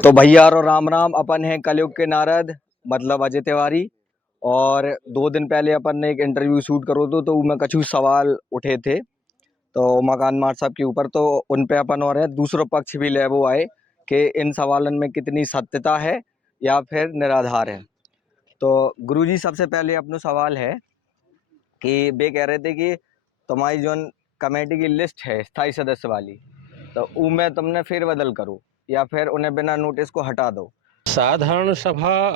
तो भैया और राम राम। अपन है कलयुग के नारद मतलब अजय तिवारी। और 2 दिन पहले अपन ने एक इंटरव्यू शूट करो तो मैं कछु सवाल उठे थे तो मकान मार साहब के ऊपर, तो उन पे अपन और है दूसरा पक्ष भी ले वो आए कि इन सवालन में कितनी सत्यता है या फिर निराधार है। तो गुरुजी सबसे पहले अपना सवाल है कि वे कह रहे थे कि तुम्हारी जो कमेटी की लिस्ट है स्थायी सदस्य वाली, तो उनमें तुमने फेरबदल करो या फिर उन्हें बिना नोटिस को हटा दो। साधारण सभा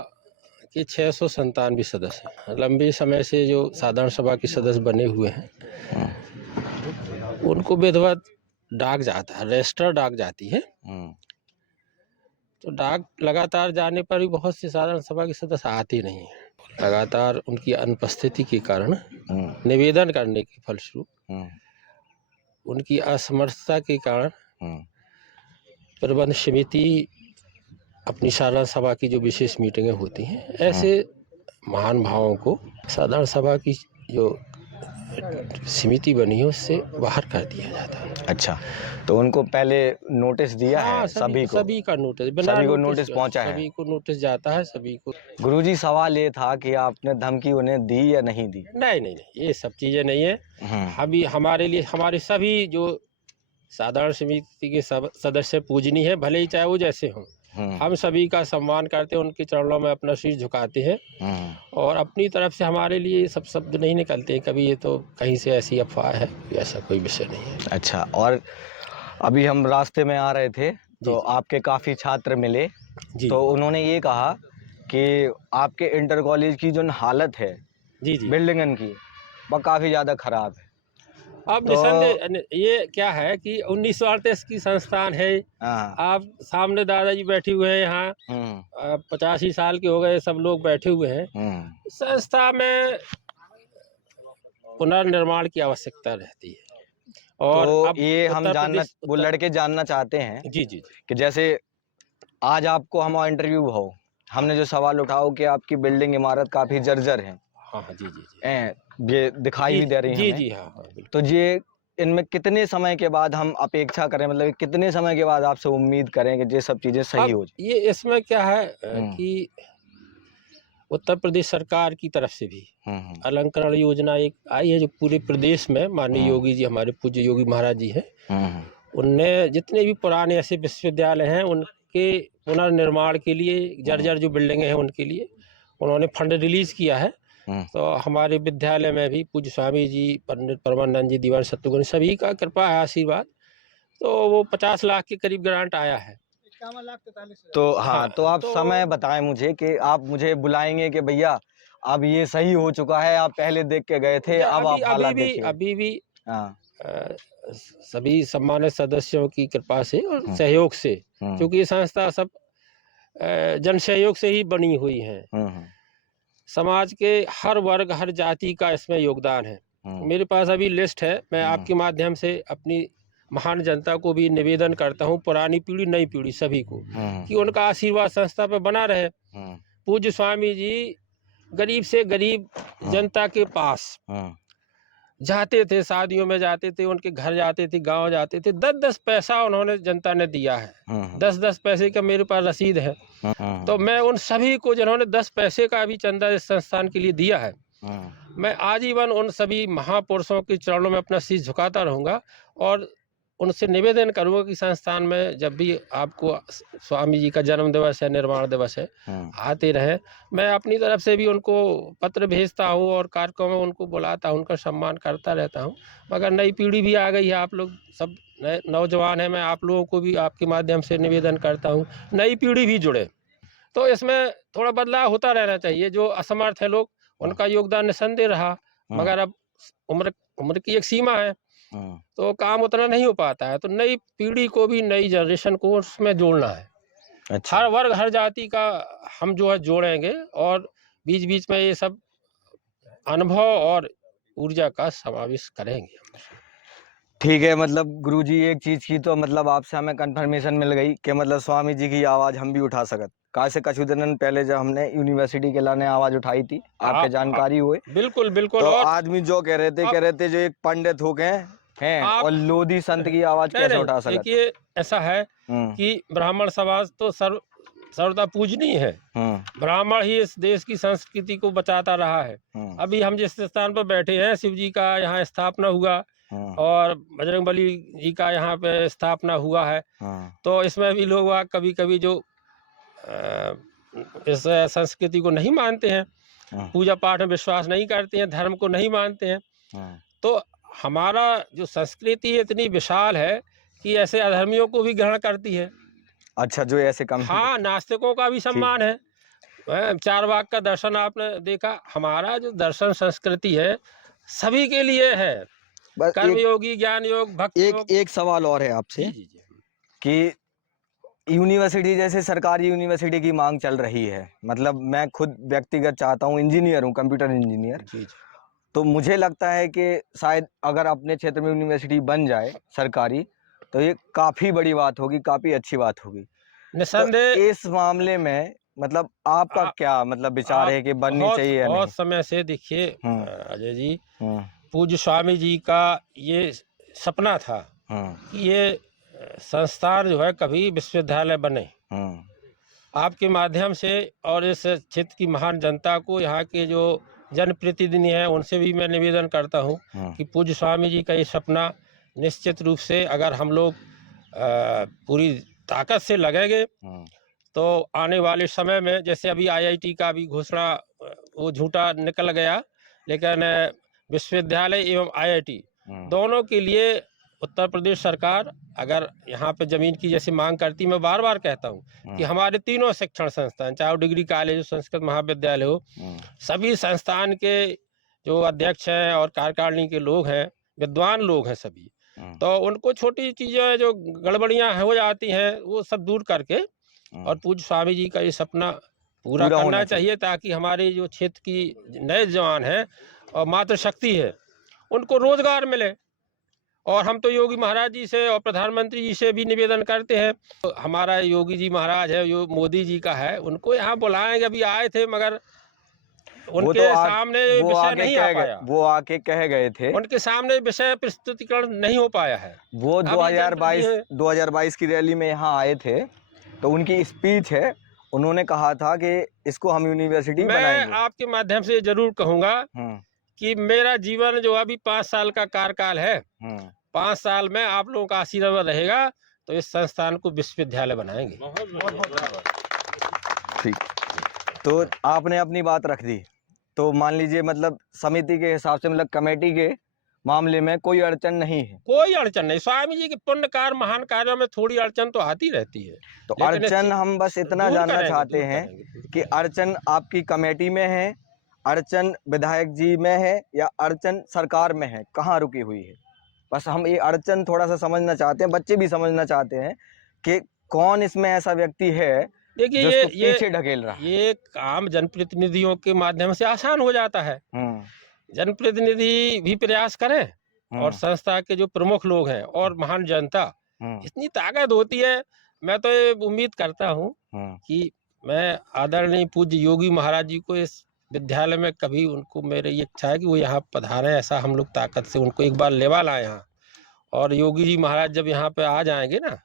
के 697 सदस्य हैं। लंबे समय से जो साधारण सभा के सदस्य बने हुए हैं उनको विधिवत डाक जाता है, रजिस्टर डाक जाती है। तो डाक लगातार जाने पर भी बहुत से साधारण सभा के सदस्य आते नहीं हैं। लगातार उनकी अनुपस्थिति के कारण निवेदन करने के फलस्वरूप उनकी असमर्थता के कारण प्रबंध समिति अपनी साधारण सभा की जो विशेष मीटिंगें होती हैं ऐसे महान भावों को साधारण सभा की जो समिति बनी है उससे बाहर कर दिया जाता है। अच्छा, तो उनको पहले नोटिस दिया है? सभी का नोटिस, सभी को नोटिस पहुंचा है? सभी को नोटिस जाता है, सभी को। गुरुजी सवाल ये था कि आपने धमकी उन्हें दी या नहीं दी? नहीं, ये सब चीजें नहीं है। अभी हमारे लिए हमारे सभी जो साधारण समिति के सदस्य पूजनीय है, भले ही चाहे वो जैसे हों। हम सभी का सम्मान करते हैं, उनके चरणों में अपना शीश झुकाते हैं और अपनी तरफ से हमारे लिए ये सब शब्द नहीं निकलते कभी। ये तो कहीं से ऐसी अफवाह है, ऐसा कोई विषय नहीं है। अच्छा, और अभी हम रास्ते में आ रहे थे तो आपके काफ़ी छात्र मिले जी। तो उन्होंने ये कहा कि आपके इंटर कॉलेज की जो हालत है जी बिल्डिंगन की वह काफ़ी ज़्यादा ख़राब है। अब निसंदेह ये क्या है कि 1938 की संस्थान है। आप सामने दादाजी बैठे हुए हैं यहाँ, 85 साल के हो गए, सब लोग बैठे हुए हैं। संस्था में पुनर्निर्माण की आवश्यकता रहती है। और तो अब ये हम वो लड़के जानना चाहते हैं जी कि जैसे आज आपको हमारा इंटरव्यू हो, हमने जो सवाल उठाओ कि आपकी बिल्डिंग इमारत काफ़ी जर्जर है। हाँ जी, ये दिखाई भी दे रही है जी। तो ये इनमें कितने समय के बाद हम अपेक्षा करें, मतलब कितने समय के बाद आपसे उम्मीद करें कि ये सब चीजें सही हो जाए? ये इसमें क्या है कि उत्तर प्रदेश सरकार की तरफ से भी अलंकरण योजना एक आई है जो पूरे प्रदेश में माननीय योगी जी, हमारे पूज्य योगी महाराज जी हैं, उनने जितने भी पुराने ऐसे विश्वविद्यालय हैं उनके पुनर्निर्माण के लिए, जर्जर जो बिल्डिंगें हैं उनके लिए उन्होंने फंड रिलीज किया है। तो हमारे विद्यालय में भी पूज्य स्वामी जी, पंडित परमानंद जी, दीवान सत्तुगुण सभी का कृपा है, आशीर्वाद। तो वो 50 लाख के करीब ग्रांट आया है। तो हाँ, तो आप समय बताएं मुझे कि आप मुझे बुलाएंगे कि भैया अब ये सही हो चुका है, आप पहले देख के गए थे, अब आप हालात देखिए। अभी भी सभी सम्मानित सदस्यों की कृपा से और सहयोग से, क्योंकि ये संस्था सब जन सहयोग से ही बनी हुई है। समाज के हर वर्ग, हर जाति का इसमें योगदान है। मेरे पास अभी लिस्ट है, मैं आपके माध्यम से अपनी महान जनता को भी निवेदन करता हूँ, पुरानी पीढ़ी नई पीढ़ी सभी को, कि उनका आशीर्वाद संस्था पे बना रहे। पूज्य स्वामी जी गरीब से गरीब जनता के पास जाते थे, शादियों में जाते थे, उनके घर जाते थे, गांव जाते थे। 10-10 पैसा उन्होंने जनता ने दिया है। 10-10 पैसे का मेरे पास रसीद है। तो मैं उन सभी को जिन्होंने 10 पैसे का भी चंदा इस संस्थान के लिए दिया है, मैं आजीवन उन सभी महापुरुषों के चरणों में अपना शीश झुकाता रहूंगा और उनसे निवेदन करूंगा कि संस्थान में जब भी आपको स्वामी जी का जन्म दिवस है, निर्वाण दिवस है, आते रहे। मैं अपनी तरफ से भी उनको पत्र भेजता हूं और कार्यक्रम में उनको बुलाता हूं, उनका सम्मान करता रहता हूं। मगर नई पीढ़ी भी आ गई है, आप लोग सब नौजवान हैं, मैं आप लोगों को भी आपके माध्यम से निवेदन करता हूँ नई पीढ़ी भी जुड़े। तो इसमें थोड़ा बदलाव होता रहना चाहिए। जो असमर्थ है लोग, उनका योगदान निसंदेह रहा, मगर अब उम्र की एक सीमा है तो काम उतना नहीं हो पाता है। तो नई पीढ़ी को भी, नई जनरेशन को उसमें जोड़ना है। अच्छा। हर वर्ग, हर जाति का हम जो है जोड़ेंगे और बीच बीच में ये सब अनुभव और ऊर्जा का समावेश करेंगे। ठीक है, मतलब गुरुजी एक चीज की तो मतलब आपसे हमें कंफर्मेशन मिल गई कि मतलब स्वामी जी की आवाज हम भी उठा सकते। कासे कछु दिन पहले जब हमने यूनिवर्सिटी के लाने आवाज उठाई थी, आपके जानकारी हुए। बिल्कुल। तो आदमी जो कह रहे थे जो एक पंडित हो गए हैं आप- और लोधी संत की आवाज नहीं, कैसे नहीं, उठा सकते? देखिए ऐसा है कि ब्राह्मण समाज तो सर्वदा पूजनीय है। ब्राह्मण ही इस देश की संस्कृति को बचाता रहा है। अभी हम जिस स्थान पर बैठे हैं, शिव जी का यहाँ स्थापना हुआ और बजरंगबली जी का यहाँ पे स्थापना हुआ है। तो इसमें भी लोग कभी कभी जो इस संस्कृति को नहीं मानते हैं, पूजा पाठ में विश्वास नहीं करते हैं, धर्म को नहीं मानते हैं, तो हमारा जो संस्कृति है इतनी विशाल है कि ऐसे अधर्मियों को भी ग्रहण करती है। अच्छा, जो ऐसे कम, हाँ, नास्तिकों का भी सम्मान है। चारवाक का दर्शन आपने देखा। हमारा जो दर्शन संस्कृति है सभी के लिए है, कर्म योगी, ज्ञान योग, भक्ति योग। एक सवाल और है आपसे कि यूनिवर्सिटी जैसे सरकारी यूनिवर्सिटी की मांग चल रही है, मतलब मैं खुद व्यक्तिगत चाहता हूँ, इंजीनियर हूँ, कंप्यूटर इंजीनियर, तो मुझे लगता है कि शायद अगर अपने क्षेत्र में यूनिवर्सिटी बन जाए सरकारी तो ये काफ़ी बड़ी बात होगी, काफ़ी अच्छी बात होगी निस्संदेह। तो इस मामले में मतलब आपका क्या मतलब विचार है कि बननी चाहिए या नहीं? बहुत समय से देखिए अजय जी, पूज्य स्वामी जी का ये सपना था कि ये संस्थान जो है कभी विश्वविद्यालय बने। आपके माध्यम से और इस क्षेत्र की महान जनता को, यहाँ के जो जनप्रतिनिधि हैं उनसे भी मैं निवेदन करता हूँ कि पूज्य स्वामी जी का ये सपना निश्चित रूप से अगर हम लोग पूरी ताकत से लगेंगे तो आने वाले समय में, जैसे अभी IIT का भी घोषणा वो झूठा निकल गया, लेकिन विश्वविद्यालय एवं IIT दोनों के लिए उत्तर प्रदेश सरकार अगर यहाँ पे जमीन की जैसे मांग करती, मैं बार बार कहता हूँ कि हमारे तीनों शिक्षण संस्थान, चाहे वो डिग्री कॉलेज हो, संस्कृत महाविद्यालय हो, सभी संस्थान के जो अध्यक्ष हैं और कार्यकारिणी के लोग हैं, विद्वान लोग हैं सभी, तो उनको छोटी चीज़ें जो गड़बड़ियाँ हो जाती हैं वो सब दूर करके और पूज्य स्वामी जी का ये सपना पूरा करना चाहिए, ताकि हमारे जो क्षेत्र की नए जवान हैं और मातृशक्ति है उनको रोजगार मिले। और हम तो योगी महाराज जी से और प्रधानमंत्री जी से भी निवेदन करते हैं, तो हमारा योगी जी महाराज है, जो मोदी जी का है, उनको यहाँ बुलाएंगे। अभी आए थे मगर उनके सामने विषय नहीं आ पाया। वो आके कह गए थे, उनके सामने विषय प्रस्तुतिकरण नहीं हो पाया है। वो 2022 की रैली में यहाँ आए थे, तो उनकी स्पीच है, उन्होंने कहा था कि इसको हम यूनिवर्सिटी बनाएंगे। मैं आपके माध्यम से जरूर कहूँगा कि मेरा जीवन जो अभी 5 साल का कार्यकाल है, 5 साल में आप लोगों का आशीर्वाद रहेगा तो इस संस्थान को विश्वविद्यालय बनाएंगे। ठीक, तो आपने अपनी बात रख दी, तो मान लीजिए मतलब समिति के हिसाब से, मतलब कमेटी के मामले में कोई अड़चन नहीं है? कोई अड़चन नहीं। स्वामी जी के पुण्य कार्य, महान कार्यों में थोड़ी अड़चन तो आती रहती है, तो अड़चन हम बस इतना जानना चाहते हैं कि अड़चन आपकी कमेटी में है, अड़चन विधायक जी में है, या अड़चन सरकार में है, कहाँ रुकी हुई है? बस हम ये अड़चन थोड़ा सा समझना चाहते हैं, बच्चे भी समझना चाहते हैं कि कौन इसमें ऐसा व्यक्ति है देखिए जो पीछे ढकेल रहा है। ये काम जनप्रतिनिधियों के माध्यम से आसान हो जाता है। जनप्रतिनिधि भी प्रयास करें और संस्था के जो प्रमुख लोग हैं और महान जनता, इतनी ताकत होती है। मैं तो ये उम्मीद करता हूँ कि मैं आदरणीय पूज्य योगी महाराज जी को इस विद्यालय में कभी, उनको मेरी इच्छा है कि वो यहाँ पधारें, ऐसा हम लोग ताकत से उनको एक बार लेवा लाए यहाँ, और योगी जी महाराज जब यहाँ पे आ जाएंगे ना,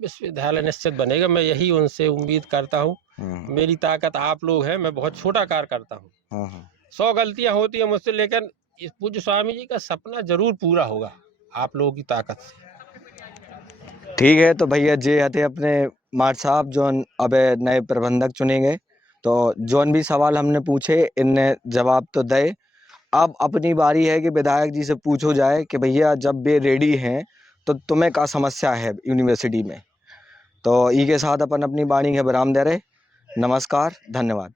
विश्वविद्यालय निश्चित बनेगा। मैं यही उनसे उम्मीद करता हूँ। मेरी ताकत आप लोग हैं, मैं बहुत छोटा कार्य करता हूँ, 100 गलतियाँ होती हैं मुझसे, लेकिन इस पूज्य स्वामी जी का सपना जरूर पूरा होगा आप लोगों की ताकत से। ठीक है, तो भैया जे हते अपने मार साहब जोन अब नए प्रबंधक चुने गए, तो जोन भी सवाल हमने पूछे इनने जवाब तो दे। अब अपनी बारी है कि विधायक जी से पूछो जाए कि भैया जब वे रेडी हैं तो तुम्हें क्या समस्या है यूनिवर्सिटी में। तो ई के साथ अपन अपनी वाणी के विराम दे रहे। नमस्कार, धन्यवाद।